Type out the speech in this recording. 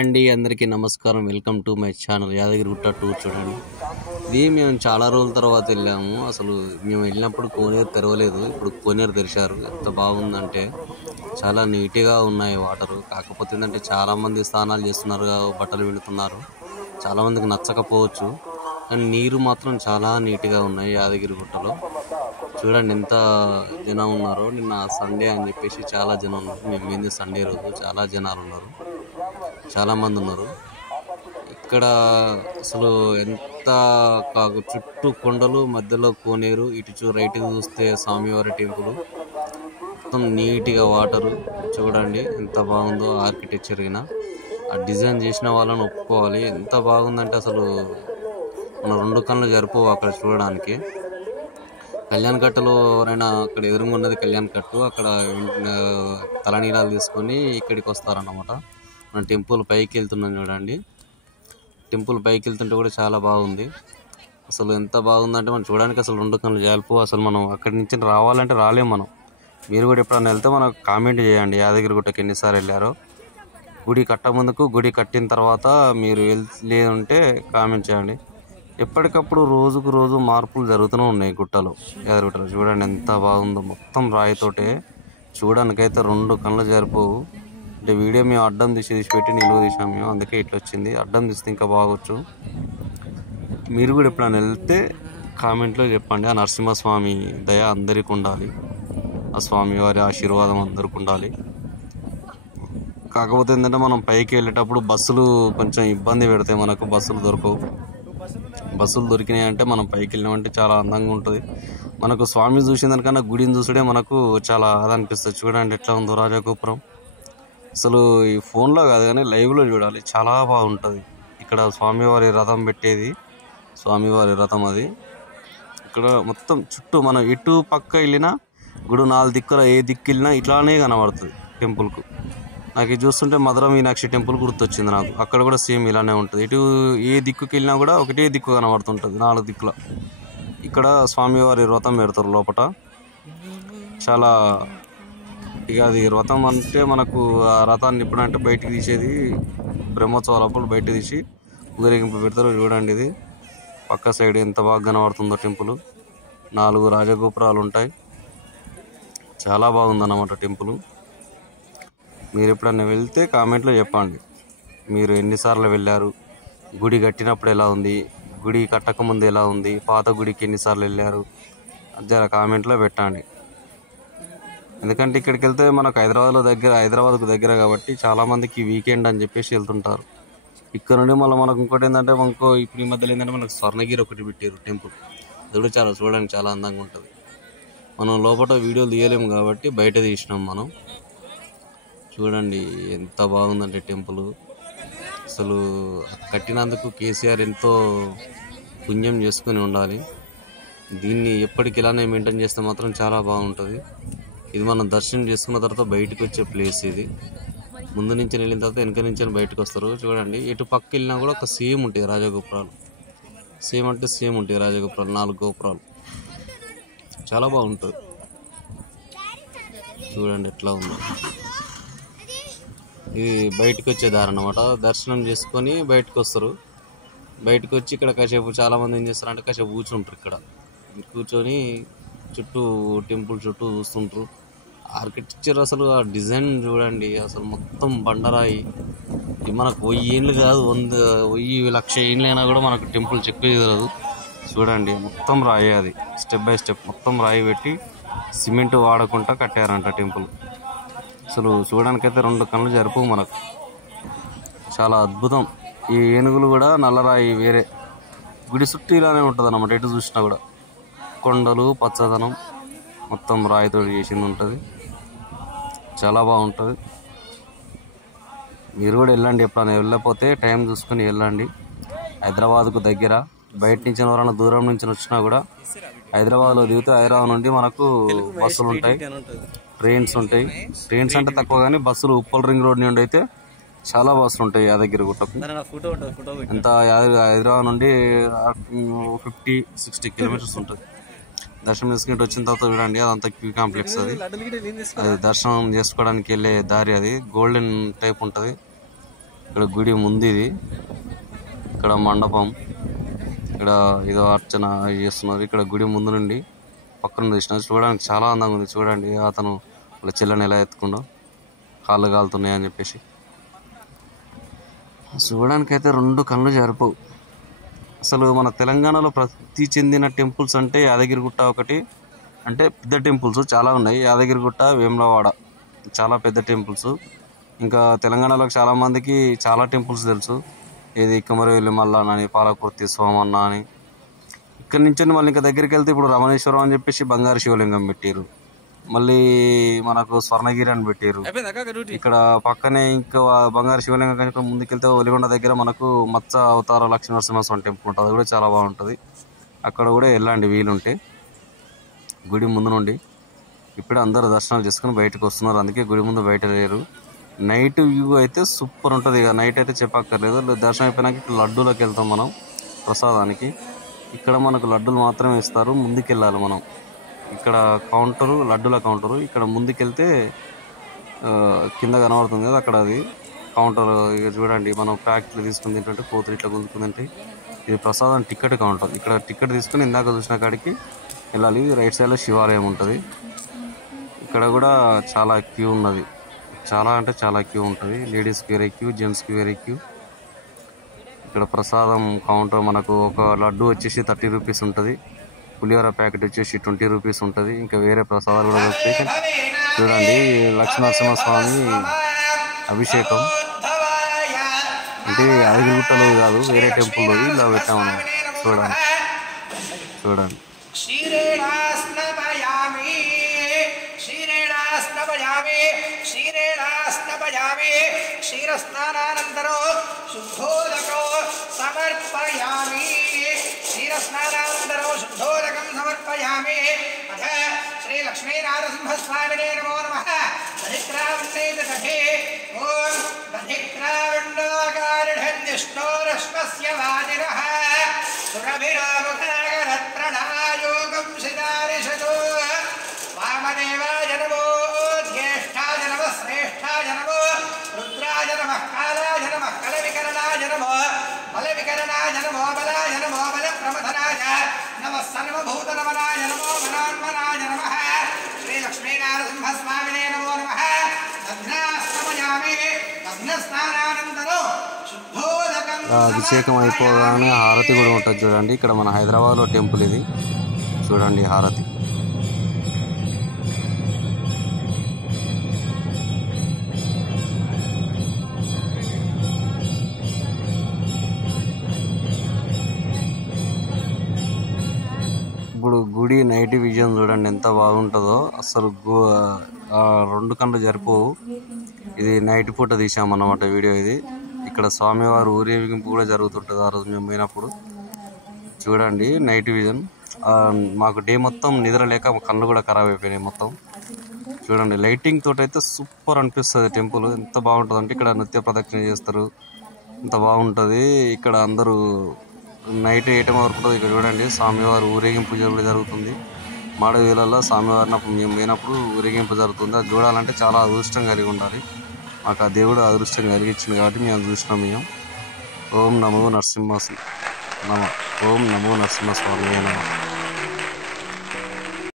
అండి, అందరికీ నమస్కారం. Welcome to my channel Yadagirigutta tour. చూడండి, ఇది మేము చాలా రోజుల తర్వాత వెళ్ళాము. అసలు మేము వెళ్ళినప్పుడు కోనేరు తెరవలేదు, ఇప్పుడు కోనేరు తెరిచారు. ఎంత బాగుందంటే చాలా నీట్గా ఉన్నాయి వాటరు. కాకపోతే ఏంటంటే చాలామంది స్నానాలు చేస్తున్నారు, బట్టలు పిండుతున్నారు. చాలామందికి నచ్చకపోవచ్చు, కానీ నీరు మాత్రం చాలా నీట్గా ఉన్నాయి యాదగిరిగుట్టలో. చూడండి ఎంత జనం ఉన్నారో. నిన్న సండే అని చెప్పేసి చాలా జనం ఉన్నారు. మేము ఏంది సండే రోజు చాలా జనాలు ఉన్నారు, చాలామంది ఉన్నారు ఇక్కడ. అసలు ఎంత చుట్టూ కొండలు, మధ్యలో కోనేరు, ఇటు రైట్కి చూస్తే స్వామివారి టెంపుల్, మొత్తం నీట్గా వాటరు. చూడండి ఎంత బాగుందో ఆర్కిటెక్చర్. ఆ డిజైన్ చేసిన వాళ్ళని ఒప్పుకోవాలి, ఎంత బాగుందంటే అసలు మన రెండు కళ్ళు జరిపోవు అక్కడ చూడడానికి. కళ్యాణ్ కట్టలో ఎవరైనా అక్కడ ఎదురుగా ఉన్నది కళ్యాణ్ కట్టు, అక్కడ తలనీలాలు తీసుకొని ఇక్కడికి వస్తారన్నమాట. మన టెంపుల్ పైకి వెళ్తున్నాం చూడండి, టెంపుల్ పైకి వెళ్తుంటే కూడా చాలా బాగుంది. అసలు ఎంత బాగుందంటే మనం చూడడానికి అసలు రెండు కళ్ళు జాలిపో. అసలు మనం అక్కడి నుంచి రావాలంటే రాలేము మనం. మీరు కూడా ఎప్పుడన్నా వెళ్తే మనకు కామెంట్ చేయండి, యాదగిరిగుట్టకి ఎన్నిసార్లు వెళ్ళారో. గుడి కట్ట ముందుకు, గుడి కట్టిన తర్వాత మీరు వెళ్ళే కామెంట్ చేయండి. ఎప్పటికప్పుడు రోజుకు రోజు మార్పులు జరుగుతూనే ఉన్నాయి గుట్టలో, యాదగిరిగుట్టలో. చూడండి ఎంత బాగుందో, మొత్తం రాయితోటే. చూడడానికైతే రెండు కళ్ళు జరిపోవు. అంటే వీడియో మేము అడ్డం తీసి పెట్టి నిలువ తీసాము మేము, అందుకే ఇట్లా వచ్చింది. అడ్డం తీస్తే ఇంకా బాగొచ్చు. మీరు కూడా ఎప్పుడైనా వెళ్తే కామెంట్లో చెప్పండి. ఆ నరసింహస్వామి దయ అందరికీ ఉండాలి, ఆ స్వామివారి ఆశీర్వాదం అందరికీ ఉండాలి. కాకపోతే ఏంటంటే మనం పైకి వెళ్ళేటప్పుడు బస్సులు కొంచెం ఇబ్బంది పెడతాయి, మనకు బస్సులు దొరకవు. బస్సులు దొరికినాయి అంటే మనం పైకి వెళ్ళినామంటే చాలా అందంగా ఉంటుంది. మనకు స్వామి చూసిన దానికన్నా గుడిని చూసుడే మనకు చాలా అనిపిస్తుంది. చూడండి ఎట్లా ఉందో రాజగోపురం. అసలు ఈ ఫోన్లో కాదు కానీ లైవ్లో చూడాలి, చాలా బాగుంటుంది. ఇక్కడ స్వామివారి రథం పెట్టేది, స్వామివారి రథం అది. ఇక్కడ మొత్తం చుట్టూ మనం ఇటు పక్క వెళ్ళినా గుడి నాలుగు దిక్కుల ఏ దిక్కు వెళ్ళినా ఇట్లానే కనబడుతుంది టెంపుల్కు. నాకు ఇది చూస్తుంటే మధుర మీనాక్షి టెంపుల్ గుర్తొచ్చింది నాకు. అక్కడ కూడా సేమ్ ఇలానే ఉంటుంది. ఇటు ఏ దిక్కుకి వెళ్ళినా కూడా ఒకటే దిక్కు కనబడుతుంటుంది, నాలుగు దిక్కుల. ఇక్కడ స్వామివారి రథం పెడతారు లోపల. చాలా ఇక అది రథం అంటే మనకు ఆ రథాన్ని ఎప్పుడంటే బయటికి తీసేది బ్రహ్మోత్సవాలు అప్పుడు బయట తీసి ఊరేగింపు పెడతారు. చూడండి ఇది పక్క సైడ్ ఎంత బాగా కనబడుతుందో టెంపుల్. 4 రాజగోపురాలు ఉంటాయి, చాలా బాగుందన్నమాట టెంపుల్. మీరు ఎప్పుడన్నా వెళ్తే కామెంట్లో చెప్పండి, మీరు ఎన్నిసార్లు వెళ్ళారు, గుడి కట్టినప్పుడు ఎలా ఉంది, గుడి కట్టకముందు ఎలా ఉంది, పాత గుడికి ఎన్నిసార్లు వెళ్ళారు, జర కామెంట్లో పెట్టండి. ఎందుకంటే ఇక్కడికి వెళ్తే మనకు హైదరాబాద్కు దగ్గర కాబట్టి చాలామందికి వీకెండ్ అని చెప్పేసి వెళ్తుంటారు. ఇక్కడ నుండి మళ్ళీ మనకు ఇంకోటి ఏంటంటే ఇప్పుడు ఈ మధ్యలో ఏంటంటే మనకు స్వర్ణగిరి ఒకటి పెట్టారు టెంపుల్. అది కూడా చూడడానికి చాలా అందంగా ఉంటుంది. మనం లోపల వీడియోలు తీయలేము కాబట్టి బయట తీసినాం మనం. చూడండి ఎంత బాగుందంటే టెంపుల్. అసలు కట్టినందుకు కేసీఆర్ ఎంతో పుణ్యం చేసుకుని ఉండాలి. దీన్ని ఎప్పటికి ఇలానే మెయింటైన్ చేస్తే మాత్రం చాలా బాగుంటుంది. ఇది మనం దర్శనం చేసుకున్న తర్వాత బయటకు వచ్చే ప్లేస్ ఇది. ముందు నుంచి వెళ్ళిన తర్వాత వెనక నుంచి బయటకు వస్తారు. చూడండి ఎటు పక్క వెళ్ళినా కూడా ఒక సేమ్ ఉంటాయి రాజగోపురాలు. సేమ్ అంటే సేమ్ ఉంటాయి రాజగోపురాలు, 4 గోపురాలు. చాలా బాగుంటుంది. చూడండి ఎట్లా ఉందో. ఇది బయటకు వచ్చే దారి అన్నమాట. దర్శనం చేసుకొని బయటకు వస్తారు. బయటకు వచ్చి ఇక్కడ కాసేపు చాలామంది ఏం చేస్తారంటే కాసేపు కూర్చుంటారు. ఇక్కడ కూర్చొని చుట్టూ టెంపుల్ చుట్టూ చూస్తుంటారు. ఆర్కిటెక్చర్ అసలు ఆ డిజైన్ చూడండి. అసలు మొత్తం బండరాయి. మనకు 1000 ఏళ్ళు కాదు, 1,00,000 ఏళ్ళు అయినా కూడా మనకు టెంపుల్ చెక్ చేయగలదు. చూడండి మొత్తం రాయి, అది స్టెప్ బై స్టెప్ మొత్తం రాయి పెట్టి సిమెంట్ వాడకుండా కట్టారంట టెంపుల్. అసలు చూడడానికైతే రెండు కళ్ళు జరుపు మనకు. చాలా అద్భుతం. ఈ ఏనుగులు కూడా నల్లరాయి వేరే. గుడి చుట్టూ ఇలానే ఉంటుంది అన్నమాట. ఎటు చూసినా కూడా కొండలు, పచ్చదనం, మొత్తం రాయితో చేసింది ఉంటుంది. చాలా బాగుంటుంది. మీరు కూడా వెళ్ళండి, ఎప్పుడైనా వెళ్ళకపోతే టైం చూసుకుని వెళ్ళండి. హైదరాబాద్కు దగ్గర. బయట నుంచి ఎవరైనా దూరం నుంచి వచ్చినా కూడా హైదరాబాద్లో దిగితే హైదరాబాద్ నుండి మనకు బస్సులు ఉంటాయి, ట్రైన్స్ ఉంటాయి. ట్రైన్స్ అంటే తక్కువ కానీ బస్సులు ఉప్పల్ రింగ్ రోడ్ నుండి అయితే చాలా బస్సులు ఉంటాయి యాదగిరిగుట్టకు. ఎంత హైదరాబాద్ నుండి 50-60 కిలోమీటర్స్ ఉంటుంది. దర్శనం చేసుకుంటూ వచ్చిన తర్వాత చూడండి అదంతా క్యూ కాంప్లెక్స్. అది దర్శనం చేసుకోవడానికి వెళ్ళే దారి. అది గోల్డెన్ టైప్ ఉంటుంది. ఇక్కడ గుడి ముందు ఇది, ఇక్కడ మండపం, ఇక్కడ ఏదో అర్చన చేస్తున్నారు. ఇక్కడ గుడి ముందు నుండి పక్కన తీసిన చూడడానికి చాలా అందంగా ఉంది. చూడండి అతను వాళ్ళ చెల్లెని ఎలా ఎత్తుకుండో, కాళ్ళు కాలుతున్నాయి అని చెప్పేసి. చూడడానికి అయితే రెండు కళ్ళు జరిపోవు. అసలు మన తెలంగాణలో ప్రసిద్ధి చెందిన టెంపుల్స్ అంటే యాదగిరిగుట్ట ఒకటి, అంటే పెద్ద టెంపుల్స్ చాలా ఉన్నాయి. యాదగిరిగుట్ట, వేములవాడ చాలా పెద్ద టెంపుల్స్. ఇంకా తెలంగాణలో చాలామందికి చాలా టెంపుల్స్ తెలుసు. ఇది కుమరవెల్లి మల్లన్న అని, పాలకుర్తి సోమన్న అని. ఇక్కడి నుంచి మళ్ళీ ఇంకా దగ్గరికి వెళ్తే ఇప్పుడు రమణేశ్వరం అని చెప్పేసి బంగారు శివలింగం పెట్టారు. మళ్ళీ మనకు స్వర్ణగిరి అని పెట్టారు. ఇక్కడ పక్కనే ఇంకా బంగారు శివలింగం కనుక ముందుకెళ్తే ఒలిగొండ దగ్గర మనకు మత్స అవతార లక్ష్మీనరసింహస్వామి టెంపుల్ ఉంటుంది. అది కూడా చాలా బాగుంటుంది. అక్కడ కూడా వెళ్ళండి వీలుంటే. గుడి ముందు నుండి ఇప్పుడు అందరు దర్శనాలు చేసుకుని బయటకు వస్తున్నారు. అందుకే గుడి ముందు బయట లేరు. నైట్ వ్యూ అయితే సూపర్ ఉంటుంది. ఇక నైట్ అయితే చెప్పక్కర్లేదు. దర్శనం అయిపోయినాక ఇక్కడ లడ్డూలోకి వెళ్తాం మనం ప్రసాదానికి. ఇక్కడ మనకు లడ్డూలు మాత్రమే ఇస్తారు. ముందుకెళ్ళాలి మనం. ఇక్కడ కౌంటరు, లడ్డూల కౌంటరు. ఇక్కడ ముందుకెళ్తే కింద కనబడుతుంది కదా, అక్కడ అది కౌంటర్. ఇక చూడండి మనం ప్యాకెట్లు తీసుకుని తింటుంటే కోతులు ఇట్లా గుంజుకుందంటే ఇది ప్రసాదం టికెట్ కౌంటర్. ఇక్కడ టికెట్ తీసుకుని ఇందాక చూసిన కాడికి వెళ్ళాలి. రైట్ సైడ్లో శివాలయం ఉంటుంది. ఇక్కడ కూడా చాలా క్యూ ఉన్నది. చాలా అంటే చాలా క్యూ ఉంటుంది. లేడీస్కి వేరే క్యూ, జెంట్స్కి వేరే క్యూ. ఇక్కడ ప్రసాదం కౌంటర్ మనకు ఒక లడ్డు వచ్చేసి 30 రూపీస్ ఉంటుంది. పులిహోర ప్యాకెట్ వచ్చేసి 20 రూపీస్ ఉంటుంది. ఇంకా వేరే ప్రసాదాలు కూడా దొరుకుతాయి. చూడండి లక్ష్మీనరసింహస్వామి అభిషేకం అంటే యాదగిరిగుట్టలో కాదు, వేరే టెంపుల్లో ఇలా పెట్టాము. చూడండి చూడండి. క్షీరస్నానానంతరో శుద్ధోదకో సమర్పయామి. క్షీరస్నానానంతరో శుద్ధోదకం సమర్పయామి. అథ శ్రీ లక్ష్మీనరసింహస్వామినే నమో నమః. దధిక్రావణ్ణేతి దధే ఓం దధిక్రావణ్ణాకారిఢన్నిష్ఠోరశ్వస్య వాజినః సురభిరాముఖాగరత్రణాయోగం సిదారిషతో వామదేవాయ నమో జ్యేష్ఠాయ నమః శ్రేష్ఠాయ నమో రుద్రాయ నమః కాలాయ నమః కలవికరణాయ నమో బలవికరణాయ నమో బలాయ నమో బలప్రమథనాయ నమః సర్వభూతనమనాయ నమో మనాన్మనాయ నమః. శ్రీ లక్ష్మీనరసింహస్వామినే నమో నమః. దగ్నాస్తమయామి. దగ్నస్నానానంతరో శుద్ధోదకం. అభిషేకం అయిపోగానే హారతి కూడా ఉంటుంది. చూడండి ఇక్కడ మన హైదరాబాద్లో టెంపుల్ ఇది. చూడండి హారతి. ఇప్పుడు గుడి నైట్ విజన్ చూడండి ఎంత బాగుంటుందో. అసలు రెండు కళ్ళు జరిపోవు. ఇది నైట్ పూట తీసామన్నమాట వీడియో ఇది. ఇక్కడ స్వామివారు ఊరేగింపు కూడా జరుగుతుంటుంది ఆ రోజు మేము పోయినప్పుడు. చూడండి నైట్ విజన్. మాకు డే మొత్తం నిద్ర లేక కళ్ళు కూడా ఖరాబ్ అయిపోయినాయి మొత్తం. చూడండి లైటింగ్ తోటి అయితే సూపర్ అనిపిస్తుంది టెంపుల్. ఎంత బాగుంటుంది అంటే ఇక్కడ నృత్య ప్రదక్షిణ చేస్తారు, ఎంత బాగుంటుంది. ఇక్కడ అందరూ నైట్ 8 వరకు ఉంటుంది. ఇక్కడ చూడండి స్వామివారు ఊరేగింపు కూడా జరుగుతుంది. మాడవీలలో స్వామివారిని అప్పుడు మేము పోయినప్పుడు ఊరేగింపు జరుగుతుంది. అది చూడాలంటే చాలా అదృష్టం కలిగి ఉండాలి. మాకు ఆ దేవుడు అదృష్టం కలిగించింది కాబట్టి మేము చూసినాం. మేము ఓం నమో నరసింహస్వామి నమ.